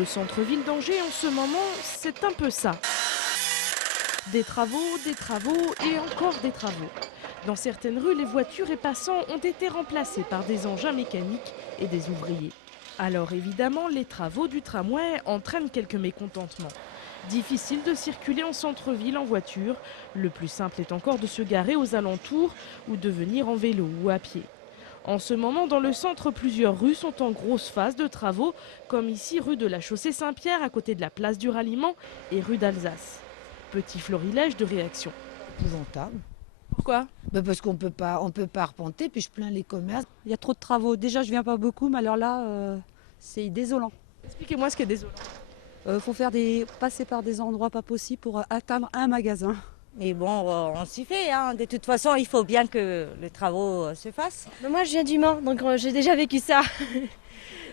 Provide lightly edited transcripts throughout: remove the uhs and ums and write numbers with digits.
Le centre-ville d'Angers en ce moment, c'est un peu ça. Des travaux et encore des travaux. Dans certaines rues, les voitures et passants ont été remplacés par des engins mécaniques et des ouvriers. Alors évidemment, les travaux du tramway entraînent quelques mécontentements. Difficile de circuler en centre-ville en voiture. Le plus simple est encore de se garer aux alentours ou de venir en vélo ou à pied. En ce moment, dans le centre, plusieurs rues sont en grosse phase de travaux, comme ici rue de la Chaussée Saint-Pierre à côté de la place du Ralliement et rue d'Alsace. Petit florilège de réactions. Épouvantable. Pourquoi? Parce on peut pas arpenter, puis je plains les commerces. Il y a trop de travaux. Déjà, je viens pas beaucoup, mais alors là, c'est désolant. Expliquez-moi ce qui est désolant. Faut passer par des endroits pas possibles pour atteindre un magasin. Mais bon, on s'y fait. Hein. De toute façon, il faut bien que les travaux se fassent. Mais moi, je viens du Mans, donc j'ai déjà vécu ça.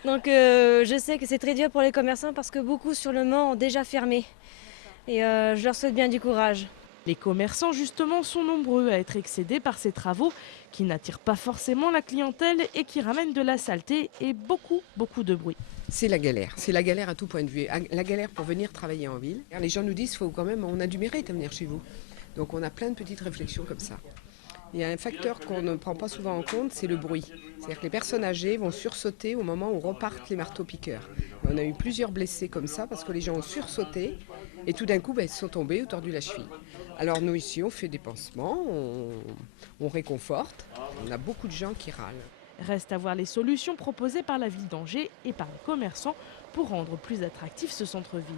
Donc je sais que c'est très dur pour les commerçants parce que beaucoup sur le Mans ont déjà fermé. Et je leur souhaite bien du courage. Les commerçants, justement, sont nombreux à être excédés par ces travaux qui n'attirent pas forcément la clientèle et qui ramènent de la saleté et beaucoup de bruit. C'est la galère à tout point de vue. La galère pour venir travailler en ville. Les gens nous disent faut quand même, on a du mérite à venir chez vous. Donc on a plein de petites réflexions comme ça. Il y a un facteur qu'on ne prend pas souvent en compte, c'est le bruit. C'est-à-dire que les personnes âgées vont sursauter au moment où repartent les marteaux-piqueurs. On a eu plusieurs blessés comme ça parce que les gens ont sursauté et tout d'un coup ils sont tombés ou tordu la cheville. Alors nous ici on fait des pansements, on réconforte, on a beaucoup de gens qui râlent. Reste à voir les solutions proposées par la ville d'Angers et par les commerçants pour rendre plus attractif ce centre-ville.